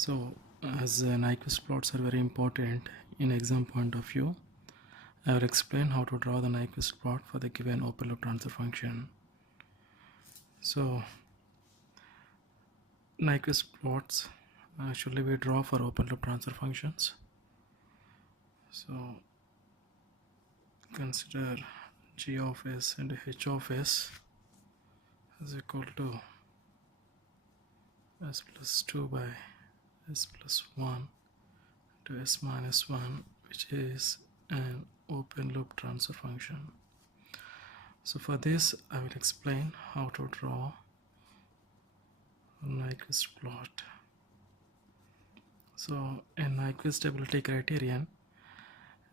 So, as Nyquist plots are very important in exam point of view, I will explain how to draw the Nyquist plot for the given open loop transfer function. So, Nyquist plots usually we draw for open loop transfer functions. So, consider g of s and h of s is equal to s plus 2 by s plus 1 to s minus 1, which is an open loop transfer function. So for this I will explain how to draw a Nyquist plot. So in Nyquist stability criterion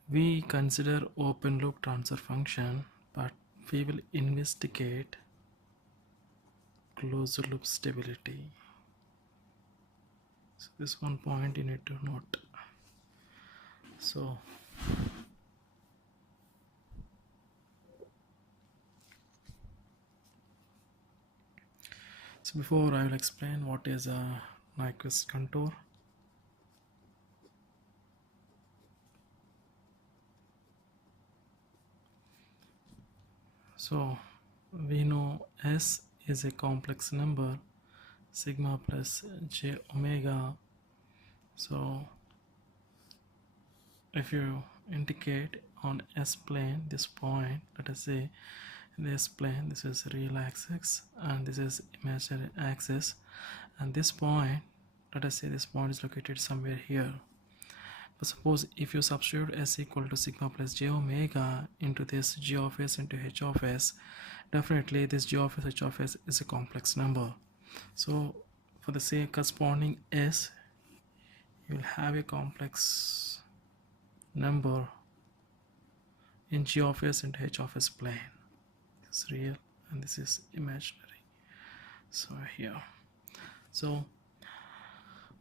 we consider open loop transfer function, but we will investigate closed loop stability. So this one point you need to note. So before I will explain what is a Nyquist contour. So we know S is a complex number, sigma plus j omega. So if you indicate on S plane this point, let us say this plane, this is real axis and this is imaginary axis, and this point, let us say this point is located somewhere here. But suppose if you substitute S equal to sigma plus j omega into this g of s into h of s, definitely this g of s h of s is a complex number. So for the same corresponding S, you will have a complex number in g of s into h of s plane. This is real and this is imaginary. So here, so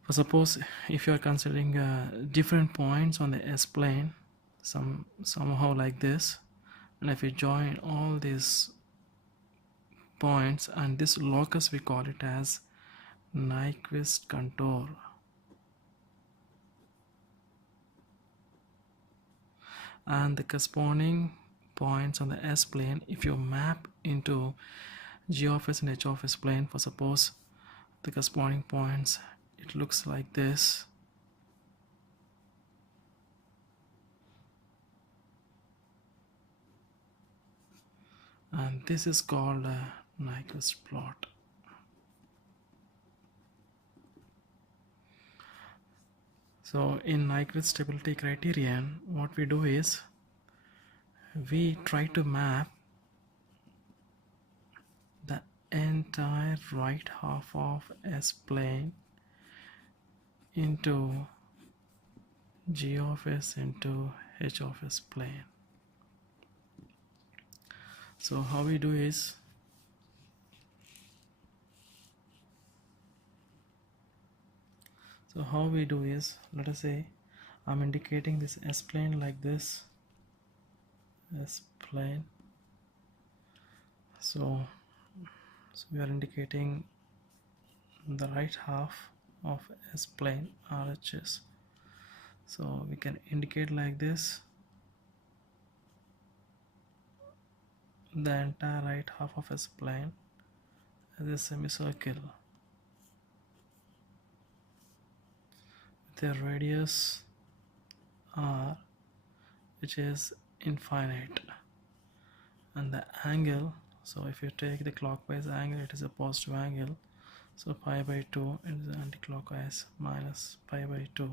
suppose if you are considering different points on the S plane, somehow like this, and if you join all these points and this locus, we call it as Nyquist contour. And the corresponding points on the S plane, if you map into g of s and h of s plane, for suppose the corresponding points, it looks like this. And this is called a Nyquist plot. So in Nyquist stability criterion, what we do is we try to map the entire right half of S plane into g of s into h of s plane. So how we do is, let us say I'm indicating this S plane like this, S plane. So we are indicating the right half of S plane RHS. So we can indicate like this the entire right half of S plane as a semicircle with a radius r which is infinite, and the angle, so if you take the clockwise angle, it is a positive angle, so pi by 2 is anti-clockwise minus pi by 2,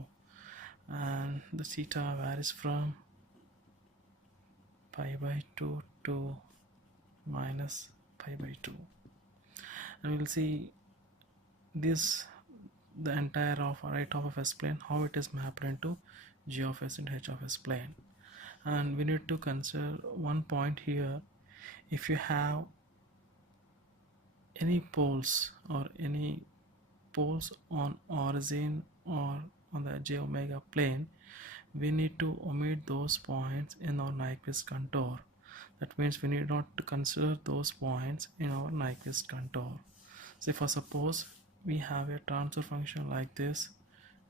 and the theta varies from pi by 2 to minus pi by 2, and we will see this, the entire of right half of S plane, how it is mapped into g of s and h of s plane. And we need to consider one point here. If you have any poles or any poles on origin or on the j omega plane, we need to omit those points in our Nyquist contour. That means we need not to consider those points in our Nyquist contour. So for suppose we have a transfer function like this,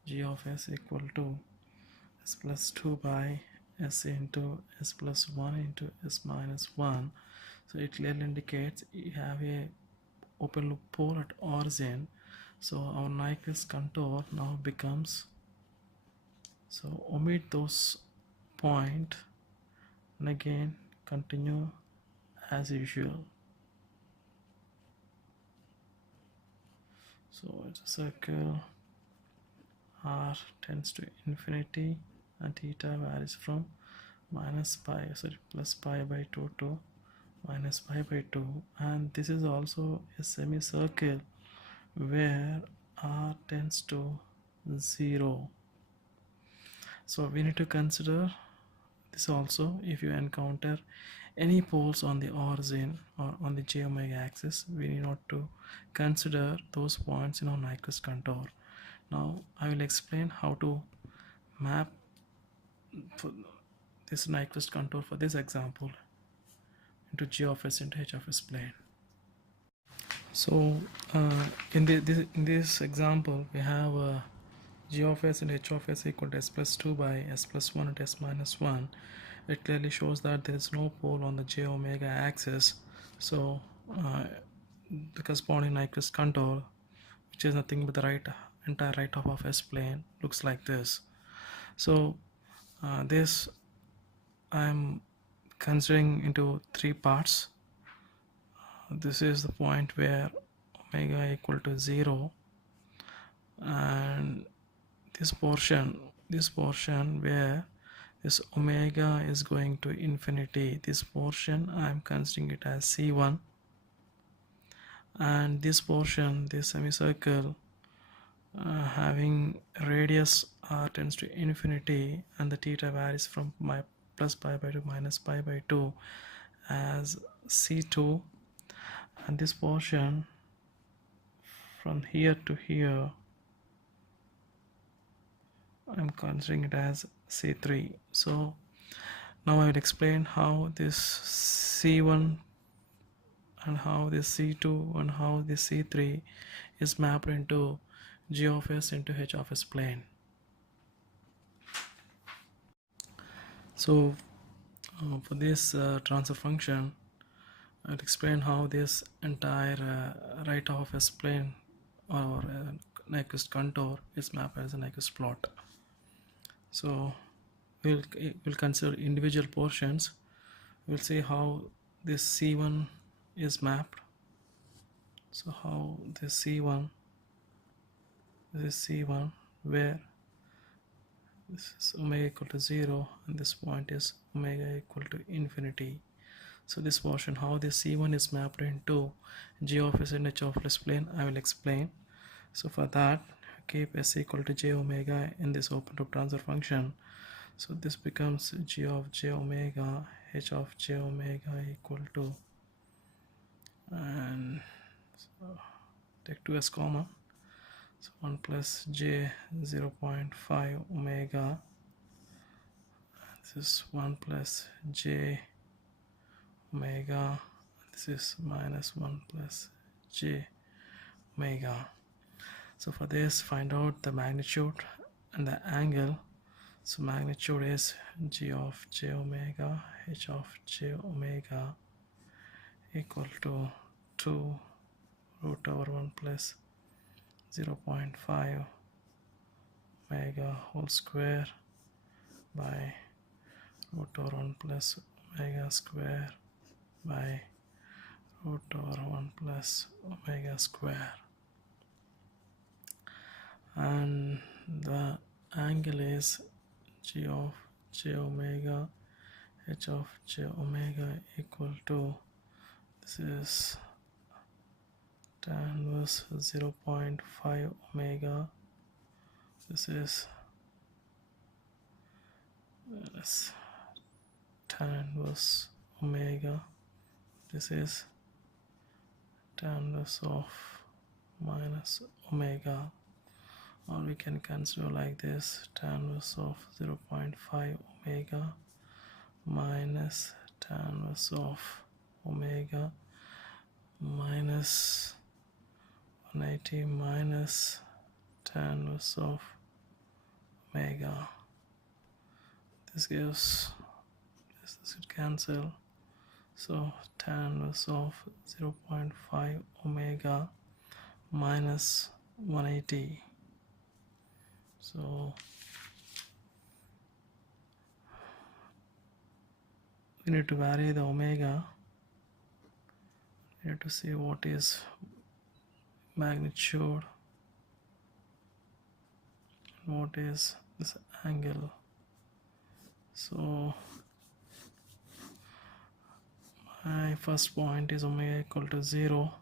g of s equal to s plus 2 by s into s plus 1 into s minus 1. So it clearly indicates you have a open loop pole at origin. So our Nyquist contour now becomes, so omit those point and again continue as usual. So it's a circle, r tends to infinity and theta varies from plus pi by 2 to minus pi by 2, and this is also a semicircle where r tends to 0. So we need to consider this also. If you encounter any poles on the origin or on the j omega axis, we need not to consider those points in our Nyquist contour. Now I will explain how to map for this Nyquist contour for this example into g of s into h of s plane. So in this example we have g of s and h of s equal to s plus 2 by s plus 1 and s minus 1. It clearly shows that there is no pole on the j omega axis. So the corresponding Nyquist contour, which is nothing but the entire right half of s plane, looks like this. So this I am considering into three parts. This is the point where omega equal to 0, and this portion where this omega is going to infinity, this portion I am considering it as C1, and this portion, this semicircle having radius r tends to infinity and the theta varies from plus pi by 2 minus pi by 2 as C2, and this portion from here to here I'm considering it as C3. So now I will explain how this C1 and how this C2 and how this C3 is mapped into g of s into h of s plane. So for this transfer function, I'll explain how this entire right half of s plane or Nyquist contour is mapped as a Nyquist plot. So we'll consider individual portions. We'll see how this C1 is mapped. So how this C1 where this is omega equal to 0 and this point is omega equal to infinity. So this portion, how this C1 is mapped into g of s and h of s plane, I will explain. So for that, keep s equal to j omega in this open loop transfer function. So this becomes g of j omega, h of j omega equal to, and so take 2 as common. So 1 plus j 0.5 omega. This is 1 plus j omega. This is minus 1 plus j omega. So for this, find out the magnitude and the angle. So magnitude is g of j omega, h of j omega equal to 2 root over 1 plus 0.5 omega whole square by root over 1 plus omega square by root over 1 plus omega square, and the angle is g of j omega, h of j omega equal to, this is tan inverse 0.5 omega, this is tan inverse omega, this is tan inverse of minus omega, or we can consider like this, tan inverse of 0.5 omega minus tan inverse of omega minus 180 minus tan inverse of omega. This gives this should cancel. So tan inverse of 0.5 omega minus 180. So we need to vary the omega. We need to see what is magnitude, what is this angle. So my first point is omega equal to 0,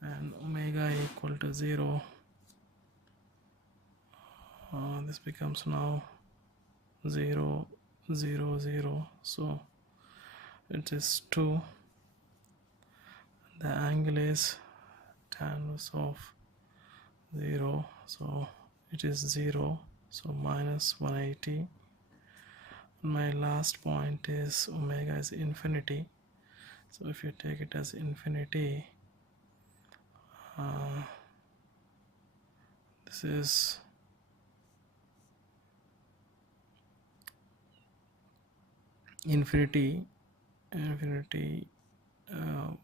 and omega equal to 0, this becomes now 0 0 0, so it is 2. The angle is tan inverse of 0, so it is 0, so minus 180. My last point is omega is infinity, so if you take it as infinity, this is infinity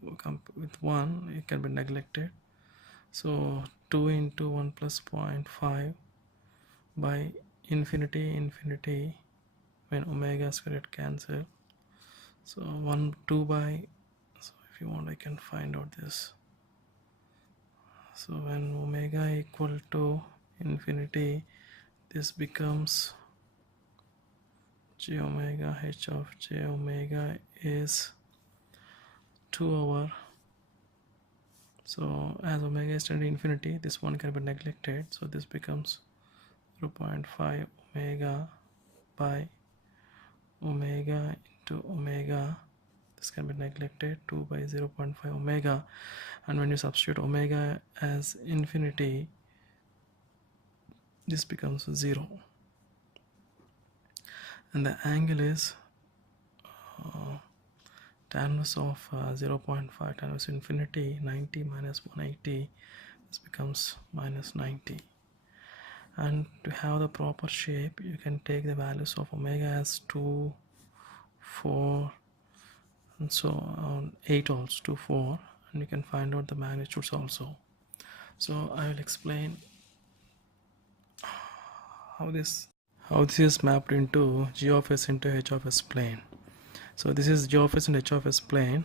with 1, it can be neglected, so 2 into 1 plus 0.5 by infinity when omega squared cancel, so 2 by, so if you want I can find out this. So when omega equal to infinity, this becomes j omega h of j omega is 2 over, so as omega is tending to infinity, this one can be neglected, so this becomes 0.5 omega by omega into omega, this can be neglected, 2 by 0.5 omega, and when you substitute omega as infinity, this becomes 0, and the angle is tan inverse of 0.5 tan inverse infinity, 90 minus 180, this becomes minus 90. And to have the proper shape, you can take the values of omega as 2, 4, and so on, 8 also, 2, 4, and you can find out the magnitudes also. So I will explain how this is mapped into g of s into h of s plane. So this is g of s and h of s plane,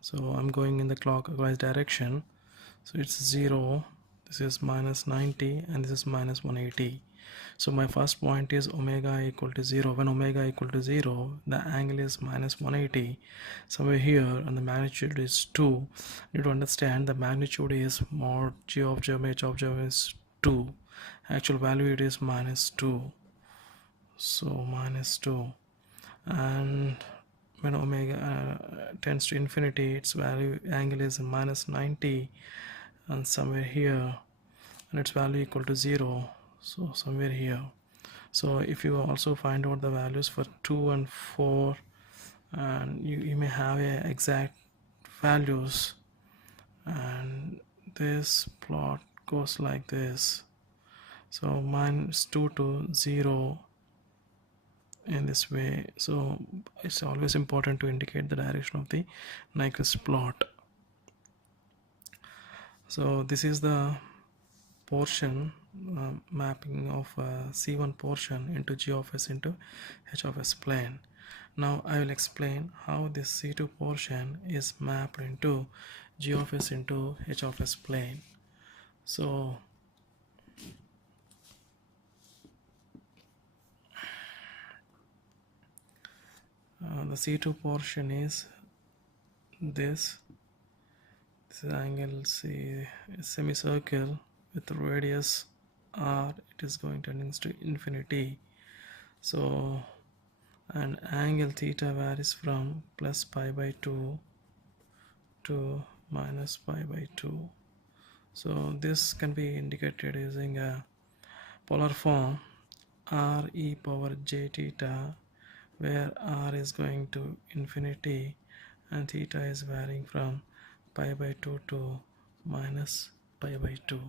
so I'm going in the clockwise direction, so it's 0, this is minus 90, and this is minus 180. So my first point is omega equal to 0. When omega equal to 0, the angle is minus 180 somewhere here, and the magnitude is 2. You need to understand the magnitude is mod g of j h of j is 2. Actual value it is minus 2, so minus 2. And when omega tends to infinity, its value angle is minus 90, and somewhere here, and its value equal to 0, so somewhere here. So if you also find out the values for 2 and 4, and you may have exact values, and this plot goes like this, so minus 2 to 0 in this way. So it's always important to indicate the direction of the Nyquist plot. So this is the portion mapping of C1 portion into G of S into H of S plane. Now I will explain how this C2 portion is mapped into G of S into H of S plane. So the C2 portion is this angle C, semicircle with radius r, it is going tending to infinity. So and angle theta varies from plus pi by 2 to minus pi by 2. So this can be indicated using a polar form r e power j theta, where r is going to infinity and theta is varying from pi by 2 to minus pi by 2.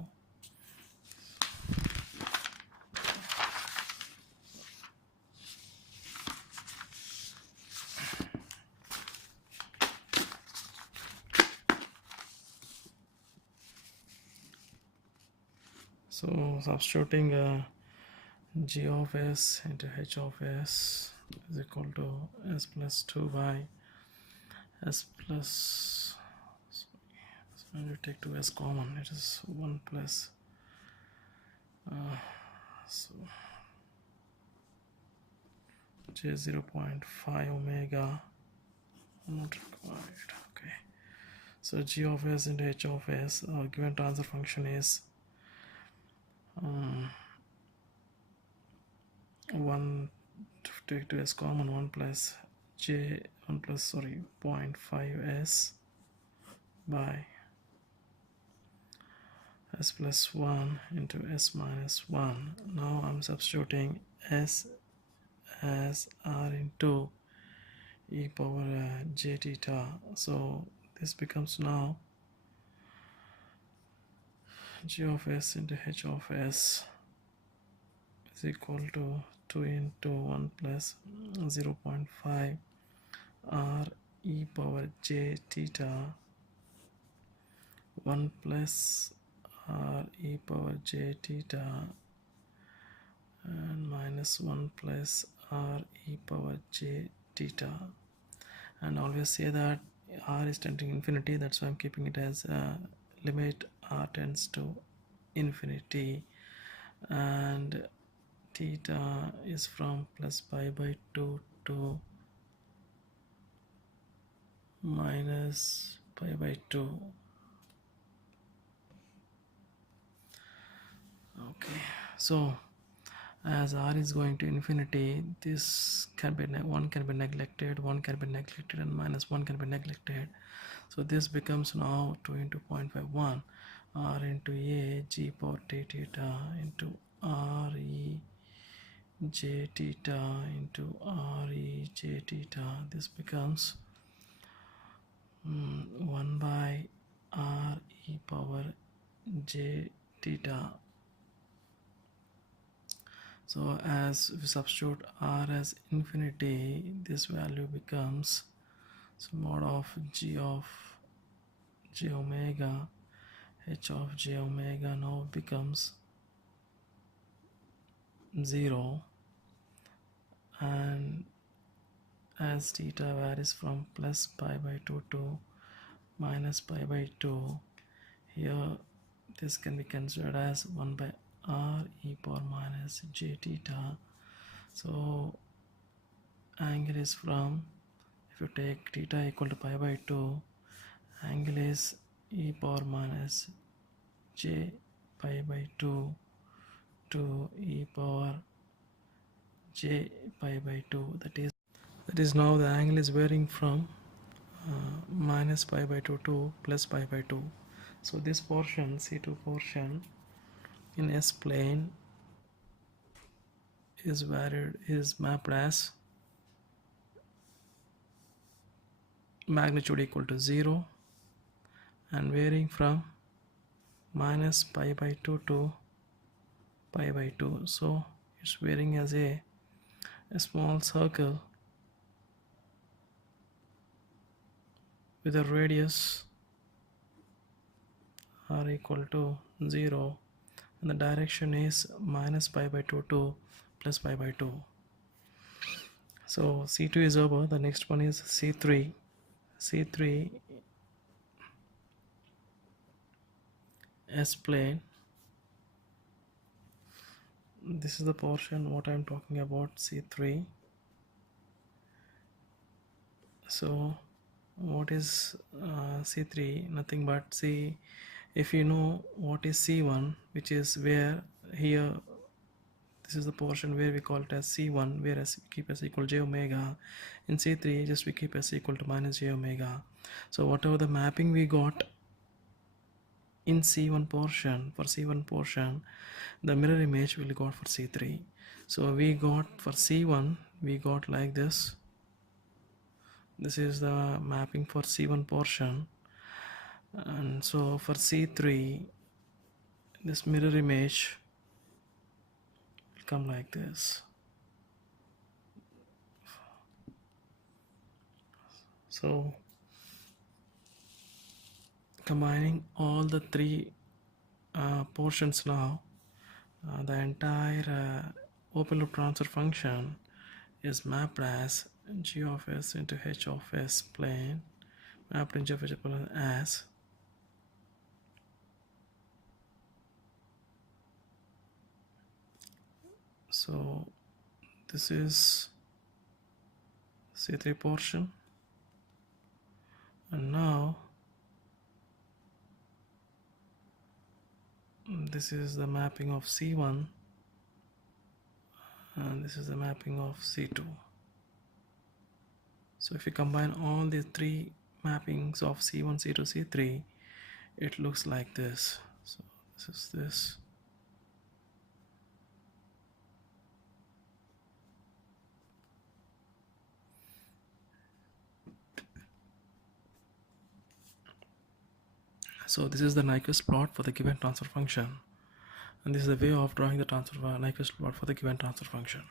So substituting g of s into h of s is equal to s plus 2 by s plus, so when you take 2s common, it is 1 plus so j 0.5 omega not required. Okay, so g of s into h of s, our given transfer function is 1 to take 2s common, 1 plus j 1 plus sorry 0.5s by s plus 1 into s minus 1. Now I'm substituting s as r into e power j theta, so this becomes now g of s into h of s is equal to 2 into 1 plus 0.5 r e power j theta 1 plus r e power j theta and minus 1 plus r e power j theta, and always say that r is tending infinity, that's why I'm keeping it as limit r tends to infinity, and theta is from plus pi by 2 to minus pi by 2. Okay, so as r is going to infinity, this can be one can be neglected, one can be neglected, and minus 1 can be neglected. So this becomes now 2 into 0.51 r into a g power t theta into r e j theta into r e j theta. This becomes 1 by r e power j theta. So as we substitute r as infinity, this value becomes so mod of g of j omega, h of j omega now becomes 0, and as theta varies from plus pi by 2 to minus pi by 2, here this can be considered as 1 by r e power minus j theta. So angle is from, if you take theta equal to pi by 2, angle is e power minus j pi by 2 to e power j pi by 2, that is now the angle is varying from minus pi by 2 to plus pi by 2. So this portion, C2 portion in S plane is mapped as magnitude equal to 0 and varying from minus pi by 2 to pi by 2. So it's varying as a small circle with a radius r equal to 0, and the direction is minus pi by 2 to plus pi by 2. So C2 is over. The next one is C3. C3 S plane. This is the portion what I'm talking about, C3. So what is C3? Nothing but C. If you know what is C1, which is where here this is the portion where we call it as C1, whereas we keep s equal to j omega. In C3 just we keep s equal to minus j omega. So whatever the mapping we got in C1 portion, for C1 portion, the mirror image will got for C3. So we got for C1, we got like this. This is the mapping for C1 portion, and so for C3 this mirror image will come like this. So combining all the three portions now, The entire open loop transfer function is mapped as g of s into h of s plane, mapped in g of h plane as so this is C3 portion, and now this is the mapping of C1 and this is the mapping of C2. So if you combine all the three mappings of C1, C2, C3, it looks like this. So this is this. So this is the Nyquist plot for the given transfer function, and this is the way of drawing the Nyquist plot for the given transfer function.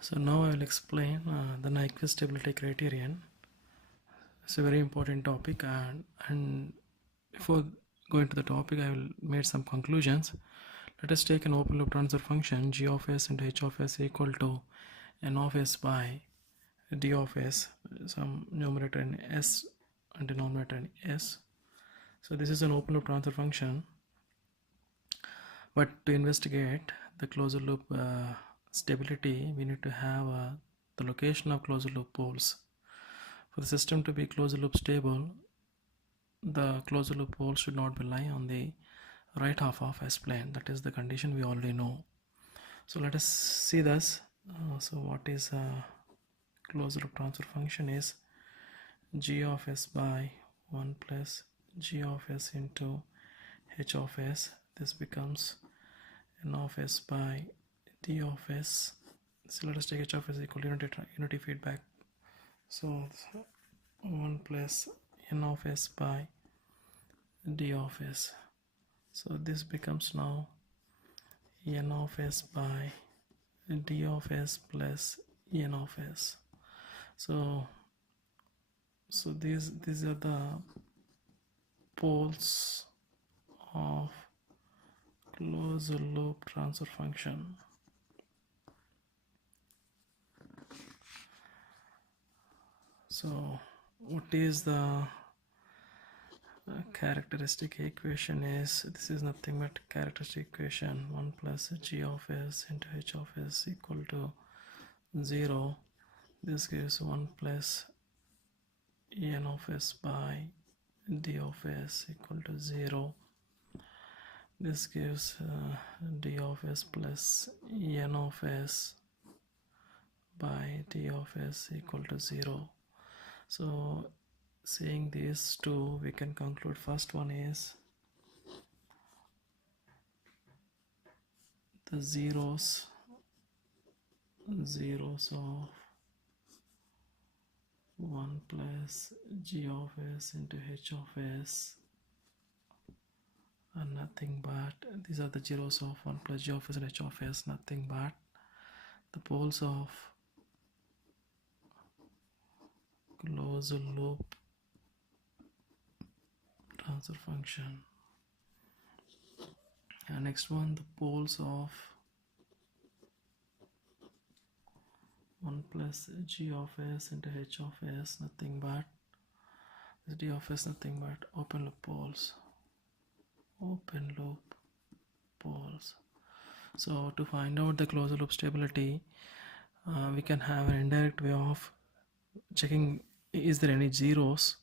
So now I will explain the Nyquist stability criterion. It's a very important topic, and before going to the topic, I will make some conclusions. Let us take an open loop transfer function g of s into h of s equal to n of s by d of s, some numerator in s and denominator in s. So this is an open loop transfer function, but to investigate the closed loop stability, we need to have the location of closed loop poles. For the system to be closed loop stable, the closed loop poles should not be lying on the right half of S plane. That is the condition we already know. So let us see this. So what is a closed loop transfer function is g of s by 1 plus g of s into h of s. This becomes n of s by d of s. So let us take h of s equal to unity feedback. So 1 plus n of s by d of s. So this becomes now n of s by d of s plus n of s. So these are the poles of closed loop transfer function. So what is the characteristic equation is, this is nothing but characteristic equation 1 plus g of s into h of s equal to 0. This gives 1 plus n of s by d of s equal to 0. This gives d of s plus n of s by d of s equal to 0. So seeing these two, we can conclude first one is the zeros of 1 plus g of s into h of s are nothing but, these are the zeros of 1 plus g of s and h of s, nothing but the poles of closed loop transfer function. And next one, the poles of 1 plus g of s into h of s, nothing but this d of s, nothing but open loop poles. So to find out the closed loop stability, we can have an indirect way of checking is there any zeros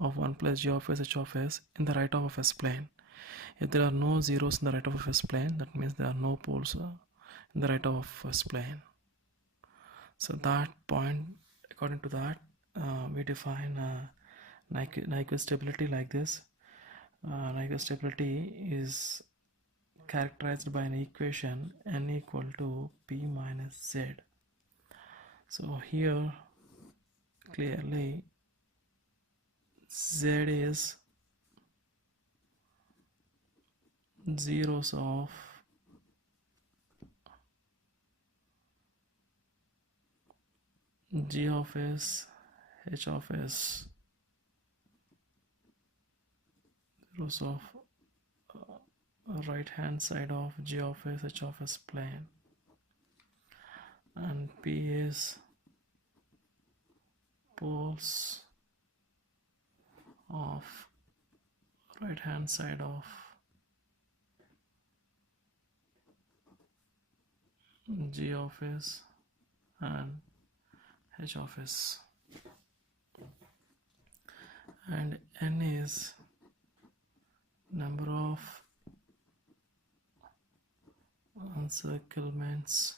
of 1 plus g of s h of s in the right half of s plane. If there are no zeros in the right half of s plane, that means there are no poles in the right half of s plane. So that point, according to that, we define Nyquist stability like this. Nyquist stability is characterized by an equation n equal to p minus z. So here clearly z is zeros of g of s, h of s, zeros of right hand side of g of s h of s plane, and P is poles of right hand side of g of s and h of s, and n is number of encirclements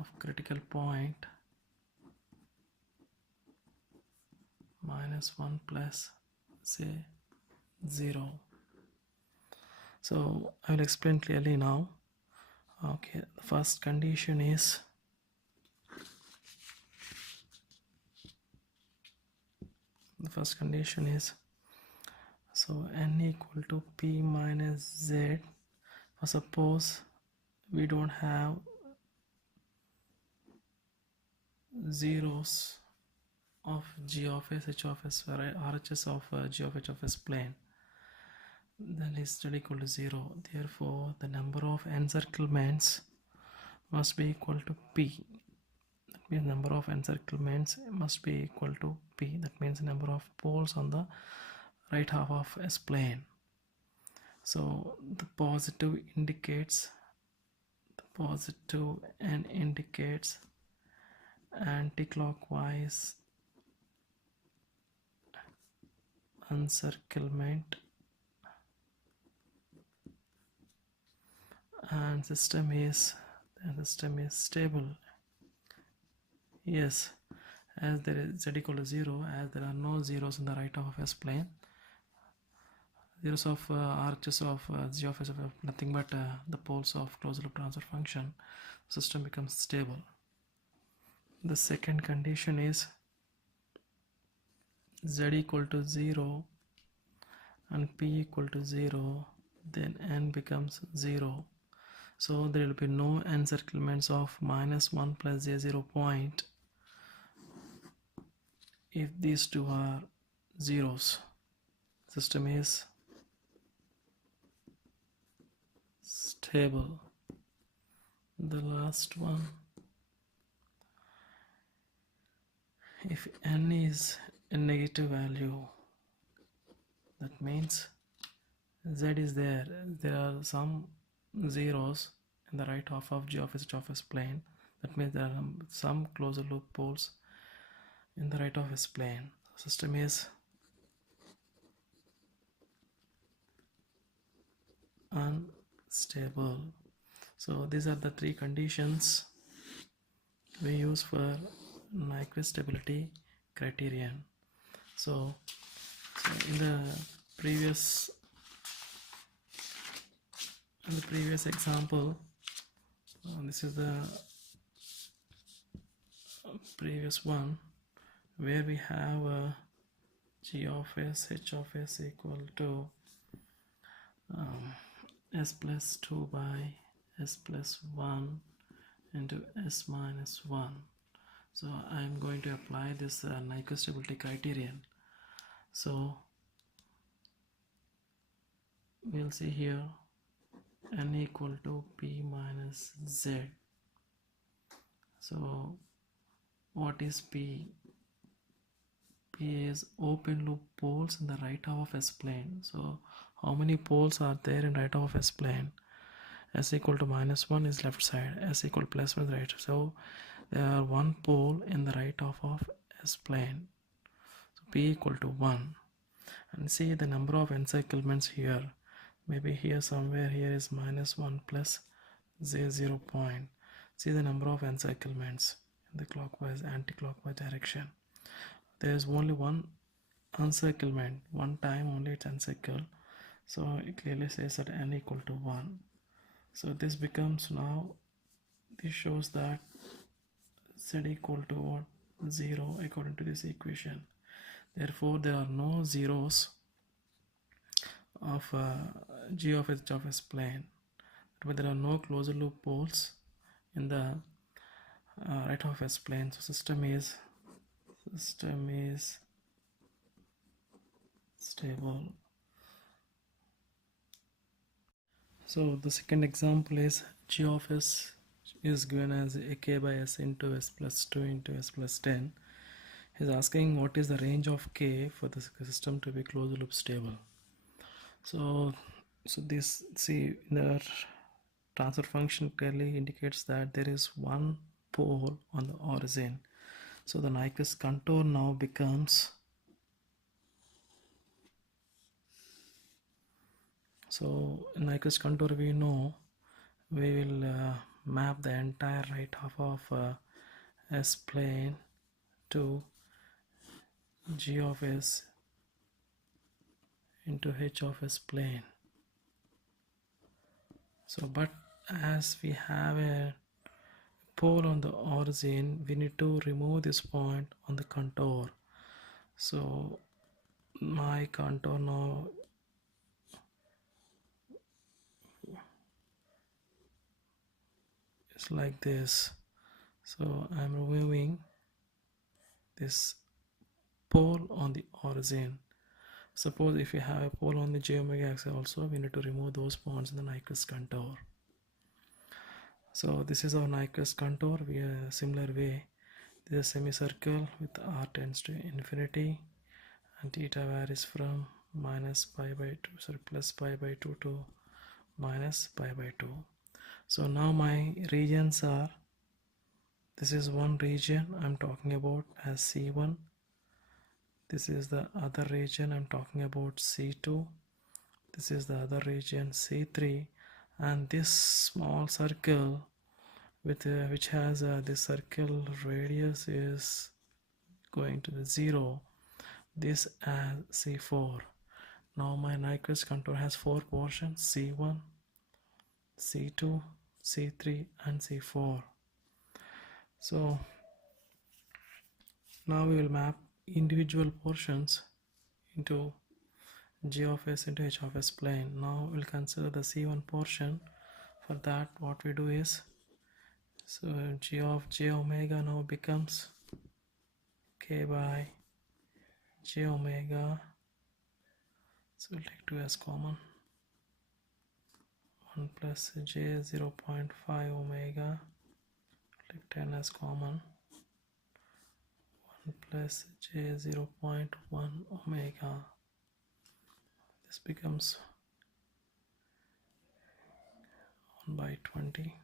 of critical point minus 1 plus say 0. So I will explain clearly now. Okay, the first condition is so n equal to p minus z. Suppose we don't have zeros of g of s, h of s, or RHS of g of h of s plane, then is z equal to 0. Therefore, the number of encirclements must be equal to p. That means number of encirclements must be equal to p. That means number of poles on the right half of s plane. So the positive indicates and indicates anti-clockwise encirclement, and system is stable. Yes, as there is z equal to 0, as there are no zeros in the right half of s plane. Zeros of RHS of g of s of nothing but the poles of closed loop transfer function. System becomes stable. The second condition is z equal to 0 and p equal to 0, then n becomes 0. So there will be no encirclements of minus 1 plus j0 point if these two are zeros. System is stable. The last one, if n is a negative value, that means z is there are some zeros in the right half of g of s h of s plane. That means there are some closed loop poles in the right of s plane. System is unstable. So these are the three conditions we use for Nyquist stability criterion. So in the previous example, this is the previous one where we have g of s h of s equal to s plus 2 by s plus 1 into s minus 1. So I am going to apply this Nyquist stability criterion. So we'll see here n equal to p minus z. So what is p? P is open loop poles in the right half of s plane. So how many poles are there in right half of s plane? S equal to minus 1 is left side, s equal to plus 1 is right. So there are one pole in the right half of s plane. So p equal to 1. And see the number of encirclements here. Maybe here somewhere here is minus 1 plus j0 point. See the number of encirclements in the clockwise anti-clockwise direction. There is only one encirclement, one time only it's encircled. So it clearly says that n equal to 1. So this becomes now, this shows that z equal to what? 0 according to this equation. Therefore there are no zeros of g of h of s plane, but there are no closed loop poles in the right half of s plane. So system is stable. So the second example is g of s is given as a k by s into s plus 2 into s plus 10. He's asking what is the range of k for the system to be closed loop stable. So this, see, the transfer function clearly indicates that there is one pole on the origin. So the Nyquist contour now becomes, so in Nyquist contour we know we will map the entire right half of S plane to G of S into H of S plane. So but as we have a pole on the origin, we need to remove this point on the contour. So my contour now is like this. So I'm removing this pole on the origin. Suppose if you have a pole on the j omega axis also, we need to remove those points in the Nyquist contour. So this is our Nyquist contour. We a similar way. This is a semicircle with r tends to infinity and theta varies from minus pi by 2, sorry, plus pi by 2 to minus pi by 2. So now my regions are, this is one region I'm talking about as C1. This is the other region I'm talking about C2. This is the other region C3, and this small circle with which has this circle radius is going to the 0, this as C4. Now my Nyquist contour has 4 portions: C1, C2, C3 and C4. So now we will map individual portions into G of S into H of S plane. Now we'll consider the C1 portion. For that, what we do is, so G of J omega now becomes K by J omega. So we'll take 2 as common. 1 plus J 0.5 omega. Take 10 as common. 1 plus J 0.1 omega. This becomes 1 by 20.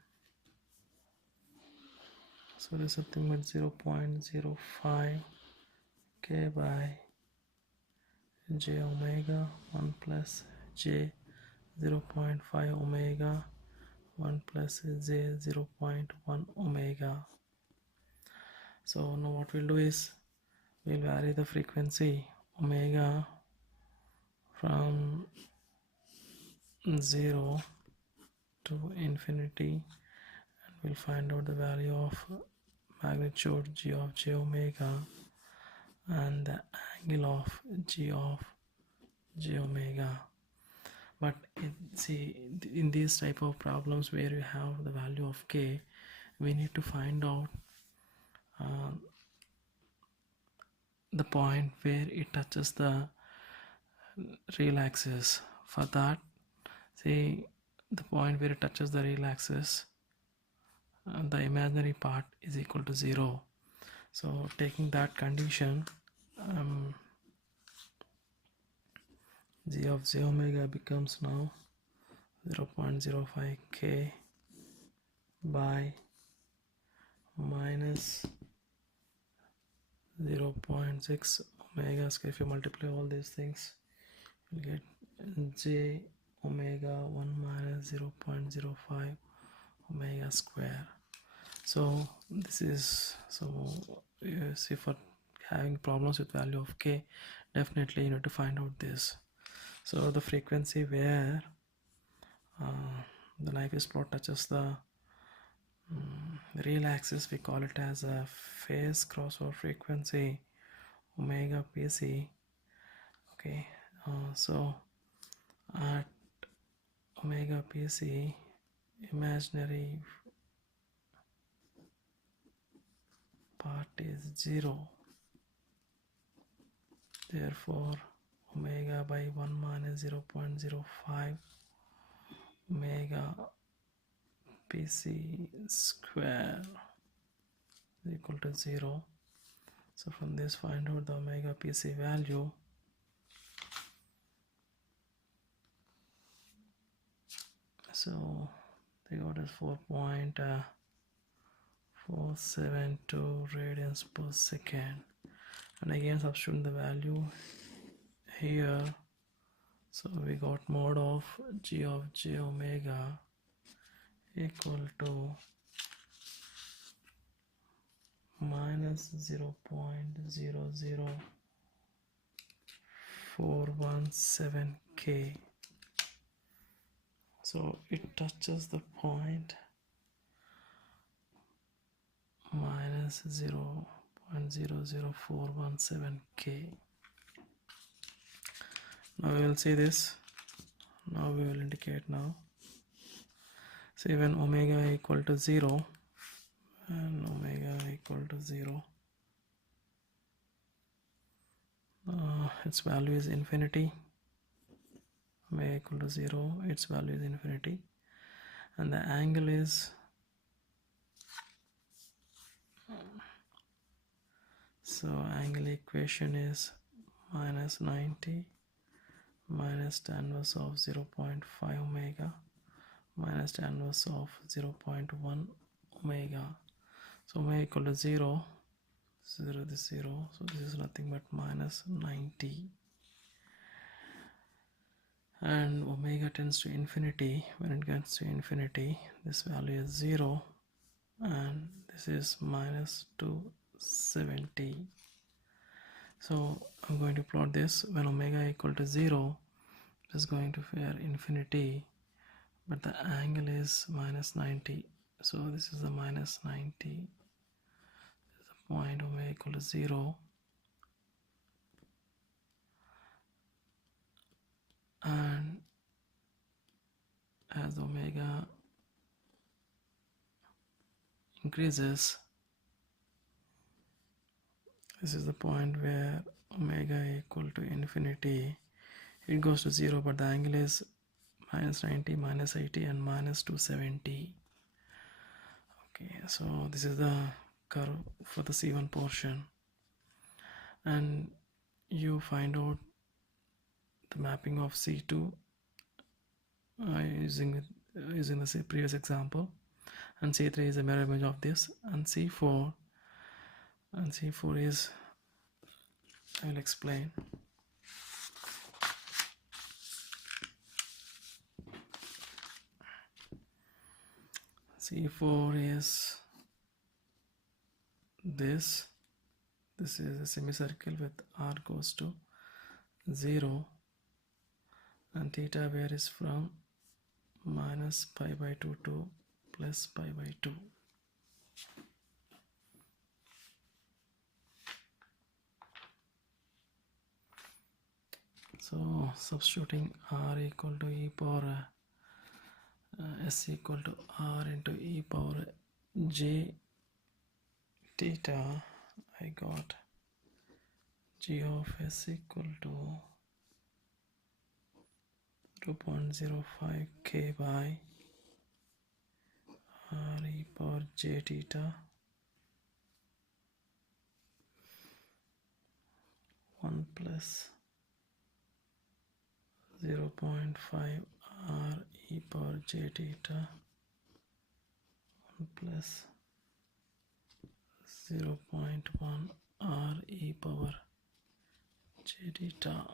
So this is something with 0.05 K by J omega 1 plus J 0.5 omega 1 plus J 0.1 omega. So now what we'll do is we'll vary the frequency omega from 0 to infinity, and we'll find out the value of magnitude G of J omega and the angle of G of J omega. But see, in these type of problems where you have the value of k, we need to find out the point where it touches the real axis. For that, see, the point where it touches the real axis, the imaginary part is equal to 0. So taking that condition, G of J omega becomes now 0.05 k by minus 0.6 omega square. If you multiply all these things, you get J omega 1 minus 0.05 omega square. So this is, so you see, for having problems with value of k, definitely you need to find out this. So the frequency where the Nyquist plot touches the real axis, we call it as a phase crossover frequency, omega pc. Okay, so at omega pc, imaginary part is 0, therefore omega by 1 minus 0.05 omega pc square is equal to 0. So from this find out the omega pc value. So they got is 4.472 radians per second, and again substitute the value here. So we got mod of g of j omega equal to minus 0.00417 k. So it touches the point minus 0.00417 k. Now we will see this. Now we will indicate now. See, when omega equal to 0 and omega equal to 0, its value is infinity. Omega equal to 0, its value is infinity, and the angle is so angle equation is minus 90 minus tan inverse of 0.5 omega minus tan inverse of 0.1 omega. So omega equal to 0, 0 this 0, so this is nothing but minus 90, and omega tends to infinity. When it gets to infinity, this value is 0, and this is minus 270. So I'm going to plot this. When omega equal to 0, it is going to fare infinity, but the angle is minus 90. So this is the minus 90. This is the point omega equal to 0. And as omega increases, this is the point where omega equal to infinity, it goes to 0, but the angle is minus 90, minus 80, and minus 270. Okay, so this is the curve for the C1 portion, and you find out the mapping of C2 using the previous example, and C3 is a mirror image of this, and C4 is, I will explain. C4 is this is a semicircle with r goes to 0, and theta varies from minus pi by 2 to plus pi by 2. So substituting r equal to e power s equal to r into e power j theta, I got g of s equal to 2.05 k by r e power j theta 1 plus 0.5 r e power j theta 1 plus 0.1 r e power j theta.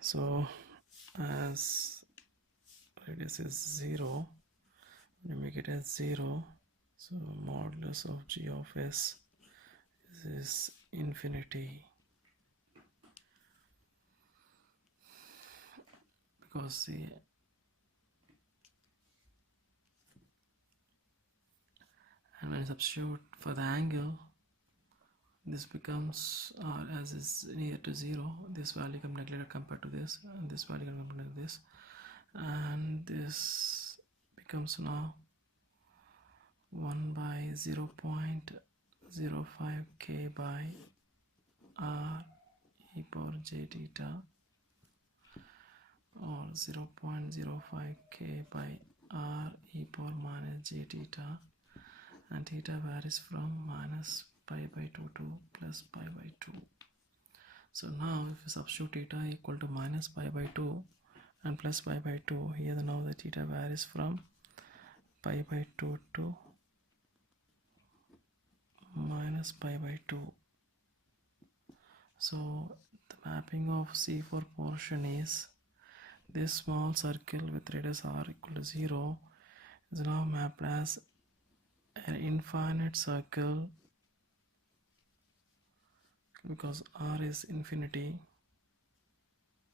So as radius is 0, we make it as 0, so modulus of g of s is infinity, because the and when I substitute for the angle, this becomes as is near to 0, this value can be neglected compared to this, and this value can be compared to this, and this becomes now 1 by 0.05 k by r e power j theta, or 0.05 k by r e power minus j theta, and theta varies from minus pi by 2 to plus pi by 2. So now if we substitute theta equal to minus pi by 2 and plus pi by 2, here now the theta varies from pi by 2 to minus pi by 2. So the mapping of C4 portion is this small circle with radius r equal to 0 is now mapped as an infinite circle because r is infinity,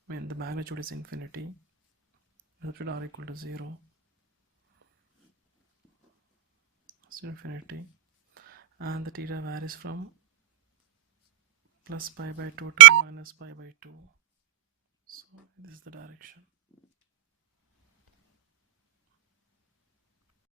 when the magnitude is infinity, substitute r equal to 0, it's infinity, and the theta varies from plus pi by 2 to minus pi by 2. So this is the direction.